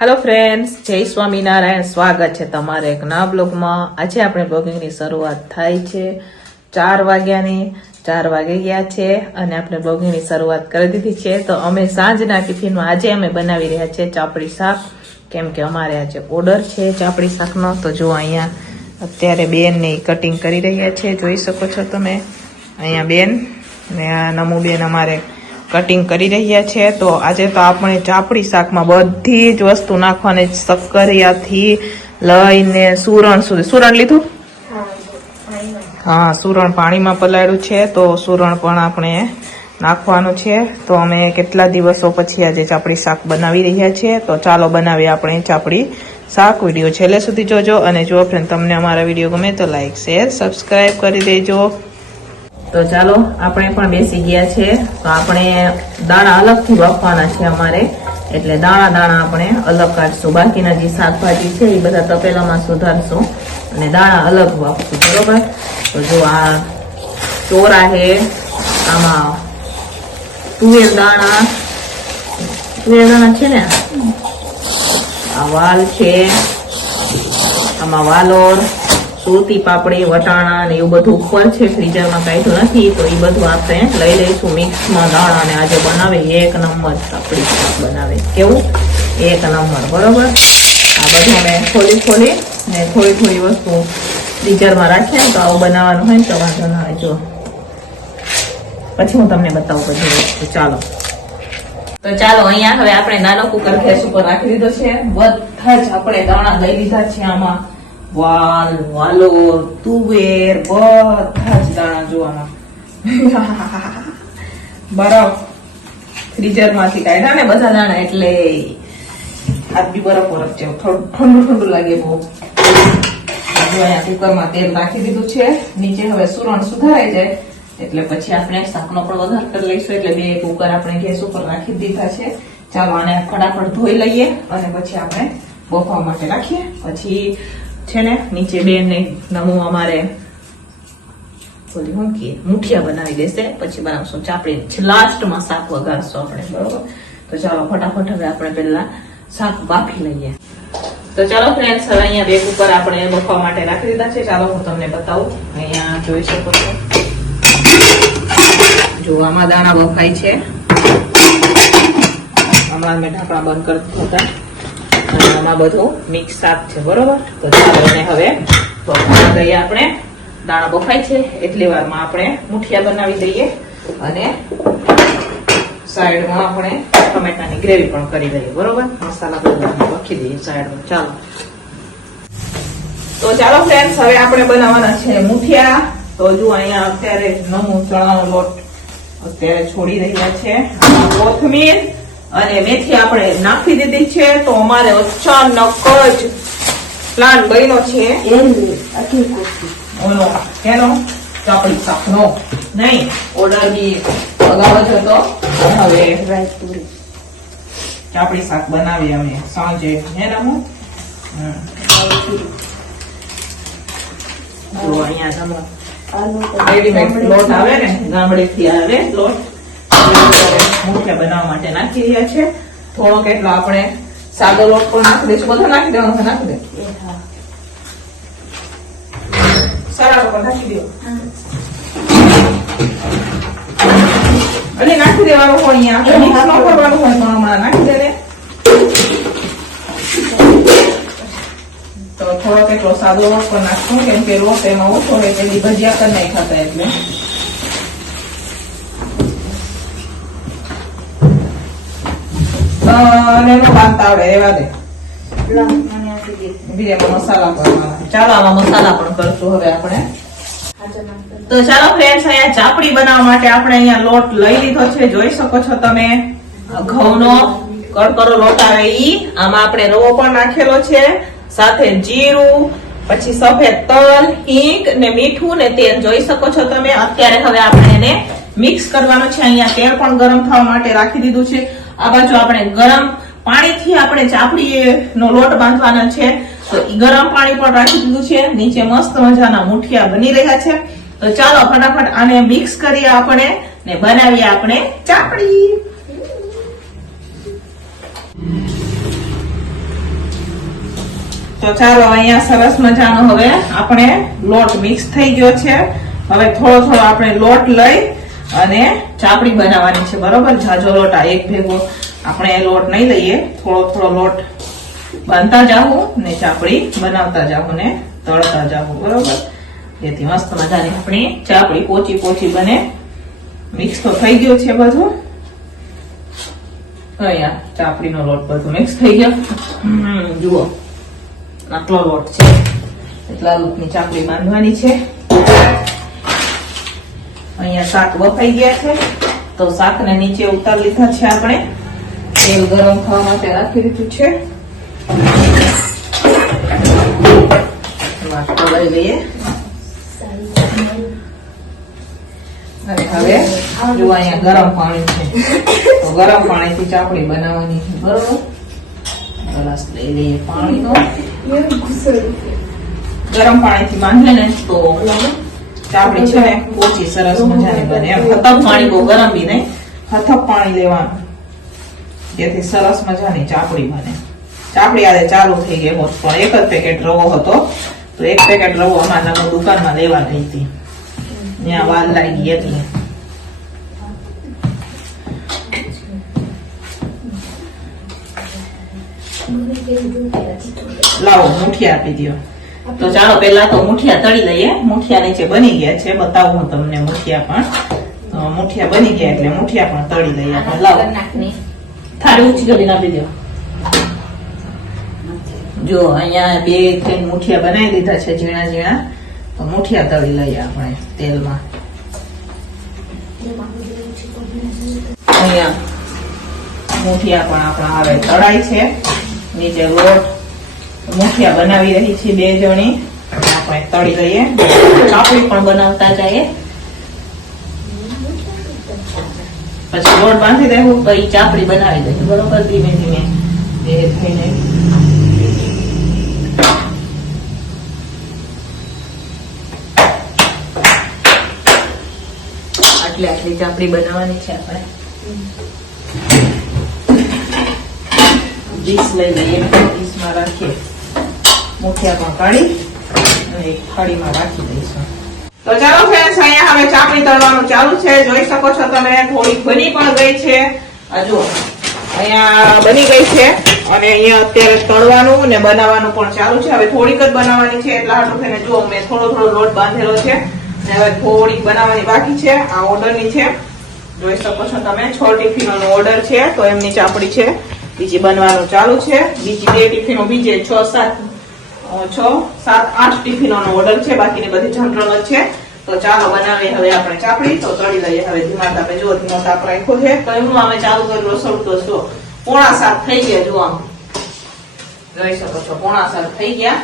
Hello friends, જય સ્વામિનારાયણ. સ્વાગત છે તમારે એક નવા બ્લોગમાં. આજે આપણે બ્લોગિંગની શરૂઆત થાય છે 4 વાગ્યાની. 4 વાગી ગયા છે અને આપણે બ્લોગિંગની શરૂઆત કરી દીધી છે. તો અમે સાંજના ટિફિનમાં આજે અમે બનાવી રહ્યા છીએ ચાપડી શાક, કેમ કે અમારે આજે ઓર્ડર છે ચાપડી શાકનો. તો જો અહીંયા અત્યારે બેન ને કટિંગ કરી રહ્યા છે, જોઈ શકો છો તમે. અહીંયા બેન ને આ નમુ બેન અમારે કટિંગ કરી રહ્યા છે. તો આજે તો આપણે ચાપડી શાકમાં બધી જ વસ્તુ નાખવાની, શક્કરિયાથી લઈને સુરણ સુધી. સુરણ લીધું? હા, સુરણ પાણીમાં પલાળ્યું છે, તો સુરણ પણ આપણે નાખવાનું છે. તો અમે કેટલા દિવસો પછી આજે ચાપડી શાક બનાવી રહ્યા છીએ. તો ચાલો બનાવીએ આપણે ચાપડી શાક. વિડીયો છેલ્લે સુધી જોજો. અને જો ફ્રેન્ડ તમને અમારા વિડીયો ગમે તો લાઈક, શેર, સબસ્ક્રાઈબ કરી દેજો. તો ચાલો આપણે પણ બેસી ગયા છે. તો આપણે દાણા અલગથી બાફવાના છે અમારે, એટલે દાણા દાણા આપણે અલગ કાઢશું. બાકીના જે શાકભાજી છે એ બધા તપેલામાં સુધારશું અને દાણા અલગ બાફશું, બરોબર? તો જો આ ચોરા છે, આમાં તુવેર દાણા છે ને, આ વાલ છે, આમાં વાલોર, સુરતી પાપડી, વટાણા ને એવું બધું ઉપર છે, ફ્રીઝરમાં કાઢ્યું નથી. તો એ બધું આપણે લઈ લઈશું મિક્સમાં દાણા ને આજે બનાવે એક નંબર ચાપડી શાક બનાવે. કેવું? એક નંબર, બરોબર? આ બધું અમે ખોલી ને થોડી વસ્તુ ફ્રીઝરમાં રાખીએ ને તો આવું બનાવવાનું હોય ને તો વાંધો ના આવે. જો પછી હું તમને બતાવું બધી વસ્તુ. તો ચાલો અહીંયા હવે આપણે નાનો કુકર ગેસ ઉપર રાખી દીધો છે. બધા જ આપણે દાણા લઈ લીધા છે. આમાં વાલ, વાલોર, તુવેર, બધા જ દાણા જોવામાં બરફ ફ્રીઝર માંથી કાઢ્યા ને બધા દાણા, એટલે હાથ બી બરફ છે. થોડું ઠંડુ લાગે બહુ. અહીંયા કુકરમાં તેલ રાખી દીધું છે. નીચે હવે સુરણ સુધારાઈ જાય એટલે પછી આપણે શાકનો પણ વઘાર કરી લઈશું. એટલે 2 કુકર આપણે ગેસ ઉપર રાખી દીધા છે. ચાલો આને ફટાફટ ધોઈ લઈએ અને પછી આપણે બફાવા માટે રાખીએ. પછી છે ને નીચે બેન ને નમુ અમારે બોલી હું કે મુઠિયા બનાવી દેશે, પછી બનાવશું ચાપડી. લાસ્ટમાં શાક વઘારશું આપણે, બરોબર? તો ચાલો ફટાફટ હવે આપણે પહેલા શાક બાફી લઈએ. તો ચાલો ફ્રેન્ડ્સ, હવે અહીંયા 2 કુકર આપણે બફાવા માટે રાખી દીધા છે. ચાલો હું તમને બતાવું. અહીંયા જોઈ શકો છો, જો આમાં દાણા બફાય છે. આમાં મેં ઢાંકણા બંધ કરી દીધા અને આમાં બધું મિક્સ શાક છે, બરોબર? તો ચાલો એને હવે બફાવા દઈએ આપણે. દાણા બફાય છે એટલી વારમાં આપણે મુઠિયા બનાવી દઈએ અને સાઈડમાં આપણે ટમેટાની ગ્રેવી પણ કરી દઈએ, બરોબર? મસાલા બધા રાખી દઈએ સાઈડમાં. તો ચાલો ફ્રેન્ડ્સ, હવે આપણે બનાવવાના છે મુઠિયા. તો જો અહીંયા અત્યારે નમુ ચણાનો લોટ અત્યારે છોડી રહ્યા છે. કોથમીર અને મેથી આપણે નાખી દીધી છે. તો અમારે અચાનક જ પ્લાન બન્યો છે એનો ચાપડી શાકનો. નહીં, ઓર્ડર બી અગાઉ જ હતો. હવે ચાપડી શાક બનાવીએ અમે સાંજે, હે નમુ? જો અહીંયા તમે રેડીમેડ લોટ આવે ને, ગામડેથી આવે લોટ, મુઠિયા બનાવવા માટે નાખી રહ્યા છે. થોડોક એટલો આપણે સાદો લોટ પણ નાખી દઈશું. બધો નાખી દેવાનો છે, નાખી દે. સારા લોકો નાખી દો અને નાખી દેવાનું હોય. અહીંયા મિક્સ ન કરવાનું હોય, પણ હમણાં નાખી દે ને. તો થોડોક એટલો સાદો લોટ પણ નાખશું, કેમ કે લોટ એમાં ઓછો હોય, પેલી ભજીયા કરી નહીં ખાતા એટલે. એનો બાંધતા આવડે, એવા દે. મસાલા કરવાના. ચાલો આમાં મસાલા પણ કરશું હવે આપણે. તો ચાલો ફ્રેન્ડ્સ, અહીંયા ચાપડી બનાવવા માટે આપણે અહીંયા લોટ લઈ લીધો છે. જોઈ શકો છો તમે, ઘઉંનો કડકરો લોટ આવે ઈ. આમાં આપણે રવો પણ નાખેલો છે, સાથે જીરું, પછી સફેદ તલ, હિંગ ને મીઠું ને તેલ. જોઈ શકો છો તમે. અત્યારે હવે આપણે એને મિક્સ કરવાનું છે. અહીંયા તેલ પણ ગરમ થવા માટે રાખી દીધું છે. આ બાજુ આપણે ગરમ પાણીથી આપણે ચાપડી નો લોટ બાંધવાનો છે. તો ગરમ પાણી પણ રાખી દીધું છે. નીચે મસ્ત મજાના મુઠિયા બની રહ્યા છે. તો ચાલો ફટાફટ આને મિક્સ કરીએ આપણે ને બનાવીએ આપણે ચાપડી. તો ચાલો અહીંયા સરસ મજાનો હવે આપણે લોટ મિક્સ થઈ ગયો છે. હવે થોડો થોડો આપણે લોટ લઈ અને ચાપડી બનાવવાની છે. બરોબર, જાજો લોટ આ એક ભેગો આપણે લોટ નહીં લઈએ, થોડો થોડો લોટ બાંધતા જાવું ને ચાપડી બનાવતા જાવું ને તળતા જાવું. બરોબર, જેથી મસ્ત મજાની આપણી ચાપડી પોચી પોચી બને. મિક્સ તો થઈ ગયો છે બધું. અહીંયા ચાપડીનો લોટ બધું મિક્સ થઈ ગયો. જુઓ આટલો લોટ છે, એટલા લોટની ચાપડી બાંધવાની છે. અહીંયા શાક બફાઈ ગયા છે તો શાકને નીચે ઉતારી લીધા છે આપણે. તેલ ગરમ થવા માટે રાખી દીધું છે. વાટકો લઈ લઈએ અને હવે જો અહીંયા ગરમ પાણી છે તો ગરમ પાણીથી ચાપડી બનાવવાની છે. બરોબર, ગ્લાસ લઈ લઈએ પાણીનો. ગરમ પાણીથી બાંધે ને તો ચાપડી છે ને પોચી સરસ મજાની બને. એમ હથપ પાણી બહુ ગરમ બી નહીં, હથપ પાણી લેવાનું જેથી સરસ મજાની ચાપડી બને. ચાપડી આજે ચાલુ થઈ ગઈ હોત પણ એક જ પેકેટ રવો હતો તો એક પેકેટ રવો અમારા દુકાનમાં લેવા ગઈ હતી, ત્યાં વાર લાગી એટલે. લાવો મુઠિયા આપી દો. તો ચાલો પેલા તો મુઠિયા તળી લઈએ. મુઠિયા નીચે બની ગયા છે, બતાવું હું તમને. મુઠિયા પણ મુઠિયા બની ગયા એટલે મુઠિયા પણ તળી લઈએ. લાવો થાળી ઊંચી કરીને આપી દો. જો અહીંયા બે ત્રણ મુઠિયા બનાવી દીધા છે ઝીણા ઝીણા. તો મુઠિયા તળી લઈએ આપણે તેલમાં. અહીંયા મુઠિયા પણ આપણા હવે તળાય છે. નીચે લોટ મુઠિયા બનાવી રહી છે બે જણી, આપણે તળી લઈએ. ચાપડી પણ બનાવતા જઈએ, પછી લોટ બાંધી દેવું તો એ ચાપડી બનાવી દઈએ. બરોબર, ધીમે ધીમે એ થઈને આટલી આટલી ચાપડી બનાવવાની છે આપણે. ડીશ લઈ લઈએ, ડીશમાં રાખીએ. મુઠિયા પણ કાઢી અને એક થાળીમાં રાખી દઈશું. તો ચાલો ફ્રેન્ડ્સ, અહીંયા હવે ચાપડી તળવાનું ચાલુ છે. જોઈ શકો છો તમે, થોડીક બની પણ ગઈ છે. જો અહીંયા બની ગઈ છે અને અહીંયા અત્યારે તળવાનું અને બનાવવાનું પણ ચાલુ છે. હવે થોડીક જ બનાવવાની છે એટલા હાટું થઈને જો મેં થોડો થોડો લોટ બાંધેલો છે અને હવે થોડીક બનાવવાની બાકી છે. આ ઓર્ડરની છે, જોઈ શકો છો તમે. 6 ટિફિનનો ઓર્ડર છે તો એમની ચાપડી છે. બીજી બનવાનું ચાલુ છે. બીજી 2 ટિફિનો, બીજે 6, 7, 8 ટિફિનોનો ઓર્ડર છે. બાકીની બધી જનરલ જ છે. તો ચાલો બનાવીએ હવે આપણે ચાપડી. તો તળી લઈએ હવે ધીમા તાપે. જો ધીમો તાપ રાખ્યો છે તો એમનું અમે ચાલુ કર્યું રસોડું. તો જો 6:45 થઈ ગયા. જો આમ જોઈ શકો છો 6:45 થઈ ગયા.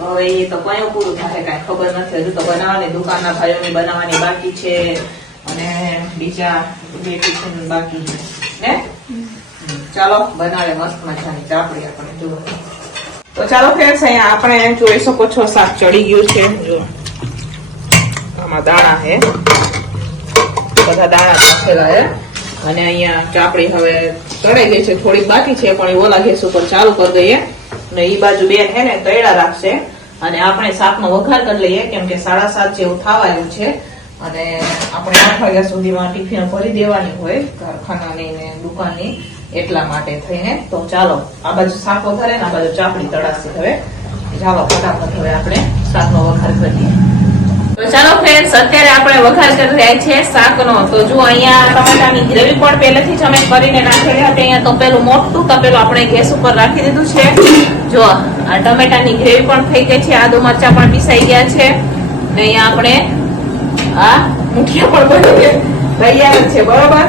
હવે એ તો કયું પૂરું થાય કઈ ખબર નથી. હજુ તો બનાવવાની દુકાનના ભાઈઓની બનાવવાની બાકી છે અને બીજા 2 ટિફિન બાકી છે ને. ચાલો બનાવે મસ્ત મજાની ચાપડી આપણે. જુઓ તો ચાલો ફ્રેન્ડ્સ, અહીંયા આપણે જોઈ શકો છો શાક ચડી ગયું છે. જો આમાં દાણા છે, બધા દાણા નાખેલા છે અને અહીંયા ચાપડી હવે તળાઈ ગઈ છે. થોડીક બાકી છે પણ એ ઓલા ગેસ ઉપર ચાલુ કરી દઈએ અને એ બાજુ બેન છે ને તળ્યા રાખશે અને આપણે શાકનો વઘાર કરી લઈએ કેમ કે 7:30 જેવું થવાયું છે અને આપણે 8 વાગ્યા સુધીમાં ટિફિન ભરી દેવાની હોય કારખાનાની ને દુકાનની, એટલા માટે થઈને. તો ચાલો આ બાજુ શાક વઘારે ને આ બાજુ ચાપડી તળાશે. હવે ચાલો ફટાફટ હવે આપણે શાકનો વઘાર કરીએ. તો ચાલો ફ્રેન્ડ્સ, અત્યારે આપણે વઘાર કરી રહ્યા છીએ શાકનો. તો જો અહીંયા ટમાટાની ગ્રેવી પણ પહેલેથી જ અમે કરીને નાખેલી હતી. અહીંયા તો પેલું મોટું તપેલું આપણે ગેસ ઉપર રાખી દીધું છે. જો આ ટમેટાની ગ્રેવી પણ થઈ ગઈ છે, આદુ મરચા પણ પીસાઈ ગયા છે ને અહીંયા આપણે આ મુઠિયા પણ બની તૈયાર જ છે. બરોબર,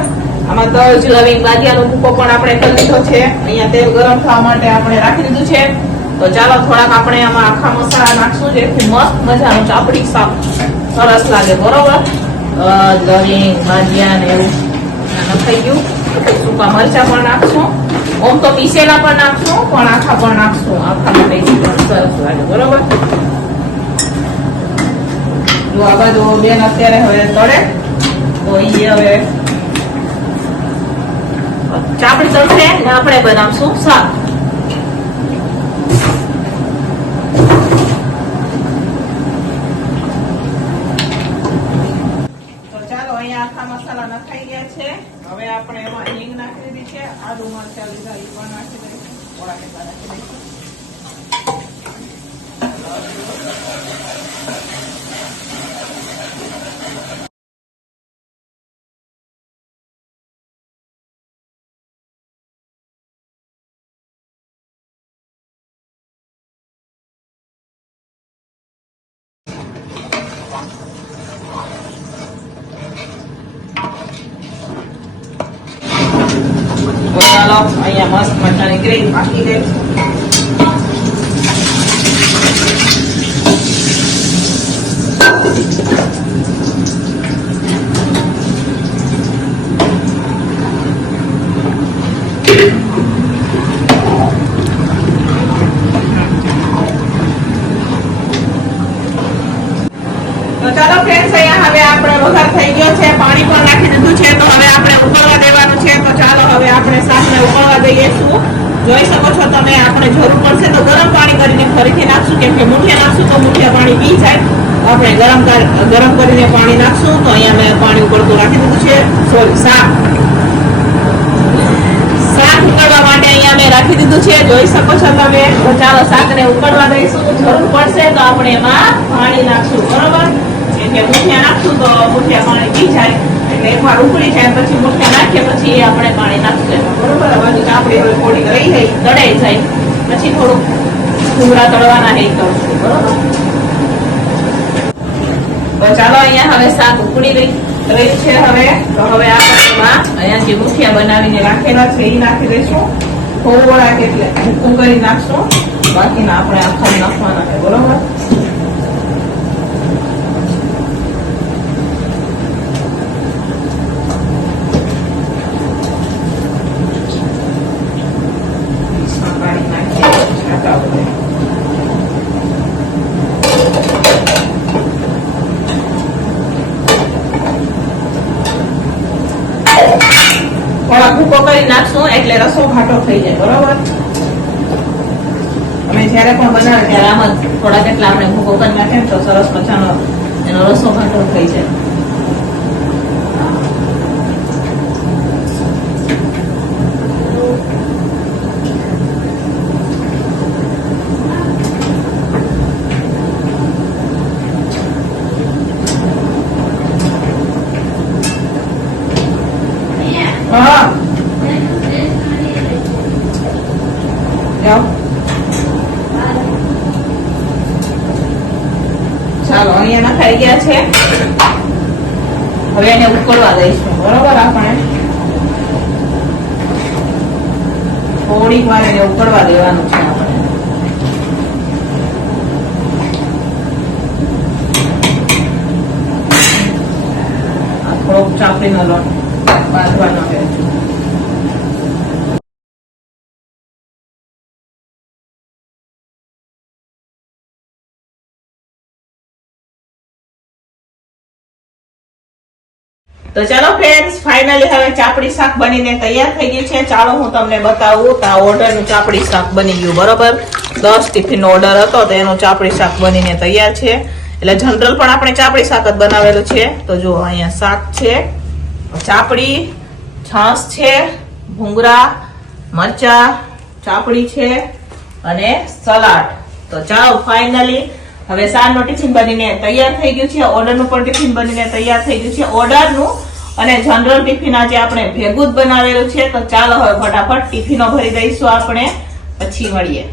આમાં તજ, લવિંગ, બાદિયાનો ભૂકો પણ આપણે કરી લીધો છે. અહીંયા તેલ ગરમ થવા માટે આપણે રાખી દીધું છે. તો ચાલો થોડાક આપણે આમાં આખા મસાલા નાખશું જેથી મસ્ત મજાનું ચાપડી શાક સરસ લાગે. બરોબર, લવિંગ, બાદિયા ને એવું નખાઈ ગયું. સૂકા મરચા પણ નાખશું. ઓમ તો પીસેલા પણ નાખશું પણ આખા પણ નાખશું. આખા પણ સરસ લાગે. બરોબર, જો આ બાજુ બેન અત્યારે હવે તળે તો એ હવે ચાપડી તળશે ને આપણે બનાવશું શાક. પાણીમાં નાખી દઈશું. તો ચાલો અહીંયા મસ્ત મજાની ગ્રેવી પાકી ગઈ. તો ચાલો ફ્રેન્ડ્સ, અહીંયા હવે આપણે વઘાર થઈ ગયો છે, પાણી પણ નાખી દીધું છે. તો હવે આપણે ઉકળવા દેવાનું છે. તો ચાલો હવે આપણે શાકને ઉકળવા દઈશું. જોઈ શકો છો તમે, આપણે જરૂર પડશે તો ગરમ પાણી કરીને ફરીથી નાખશું, કેમ કે મુઠિયા નાખશું તો મુઠિયા પાણી પી જાય. તો આપણે ગરમ કરીને પાણી નાખશું. તો અહીંયા મેં પાણી ઉકળતું રાખી દીધું છે. સોરી, શાક ઉકળવા માટે અહીંયા મેં રાખી દીધું છે. જોઈ શકો છો તમે. તો ચાલો શાકને ઉકળવા દઈશું. જરૂર પડશે તો આપણે એમાં પાણી નાખશું, બરોબર? કે મુઠિયા નાખશું તો મુઠિયા પાણી પી જાય. એટલે એકવાર ઉકળી જાય પછી મુઠિયા નાખીએ પછી આપણે પાણી નાખશું એમાં, બરોબર? હવે આપણી હવે થોડીક રહી ગઈ, તળાઈ જાય પછી થોડુંક ભૂંગળા તળવાના હે કરશું, બરોબર? તો ચાલો અહીંયા હવે શાક ઉકળી રહી છે. હવે તો હવે આપણે એમાં અહીંયા જે મુઠિયા બનાવીને રાખેલા છે એ નાખી દઈશું. થોડાક એટલે ભૂકું કરી નાખશું, બાકીના આપણે આખા નાખવાના છે, બરોબર? થોડા ભૂકો કરી નાખશું એટલે રસો ઘાટો થઈ જાય, બરોબર? અમે જયારે પણ બનાવે ત્યારે આમાં થોડા કેટલા આપણે ભૂકો કરી નાખીએ તો સરસ મજાનો એનો રસો ઘાટો થઈ જાય. હા, ચાલો અહીંયા નખાઈ ગયા છે. હવે એને ઉકળવા દઈશું, બરોબર? આપણે થોડીક વાર એને ઉકળવા દેવાનું છે. આપણે થોડોક ચાપડીનો લોટ બાંધવાનો છે. તો ચાલો ફ્રેન્ડ્સ, ફાઇનલી હવે ચાપડી શાક બનીને તૈયાર થઈ ગયું છે. ચાલો હું તમને બતાવું. તો આ ઓર્ડરનું ચાપડી શાક બની ગયું, બરોબર? 10 ટિફિન ઓર્ડર હતો તો એનું ચાપડી શાક બનીને તૈયાર છે. એટલે જનરલ પણ આપણે ચાપડી શાક જ બનાવેલું છે. તો જો અહીંયા શાક છે, ચાપડી, છાશ છે, ભૂંગળા, મરચા, ચાપડી છે અને સલાડ. તો ચાલો ફાઇનલી હવે સાંજનો ટિફિન બનીને તૈયાર થઈ ગયું છે. ઓર્ડરનું પણ ટિફિન બનીને તૈયાર થઈ ગયું છે. ઓર્ડરનું અને જનરલ ટિફિન આજે આપણે ભેગું જ બનાવેલું છે. તો ચાલો હવે ફટાફટ ટિફિનો ભરી દઈશું આપણે, પછી મળીએ.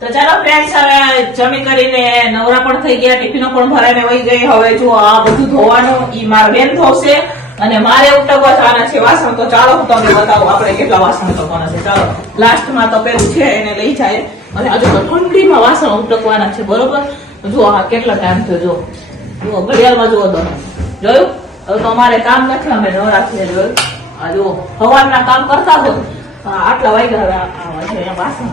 તો ચાલો ફ્રેન્ડ્સ, હવે જમી કરીને નવરા પણ થઈ ગયા, ટિફિનો પણ ભરાઈને વહી ગઈ. હવે જો આ બધું ધોવાનું ઈ મારા બેન ધોશે અને મારે ઉટકવા જવાના છે વાસણ. તો ચાલો હું તમને બતાવું આપણે કેટલા વાસણ ઉટકવાના છે. ચાલો, લાસ્ટમાં તો પેલું છે એને લઈ જાય અને હજુ તો ઠંડીમાં વાસણ ઉટકવાના છે, બરોબર? જો આ કેટલા ટાઈમ થયો, જુઓ ઘડિયાળમાં જુઓ તો જોયું. હવે તો અમારે કામ નથી, અમે નવરા છીએ. જોયું, આ જુઓ સવારના કામ કરતા હોય આટલા વાગ્યા હવે વાસણ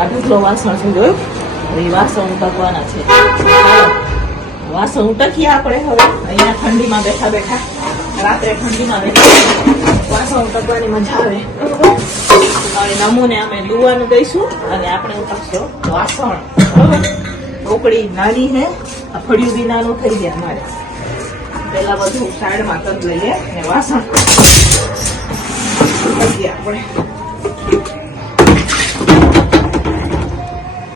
આટલો વાસણ છે. જોયું, એ વાસણ ઉટકવાના છે. વાસણ ઉટકીએ આપણે હવે. અહીંયા ઠંડીમાં બેઠા બેઠા, રાત્રે ઠંડીમાં બેઠા વાસણ ઉટકવાની મજા આવે. નમૂને અમે લુવાનું દઈશું અને આપણે ઉટકશો વાસણ, બરોબર? ઢોકળી નાની છે, આ ફળિયું બી નાનું થઈ જાય અમારે. પેલા બધું સાઈડમાં કરી લઈએ અને વાસણ આપણે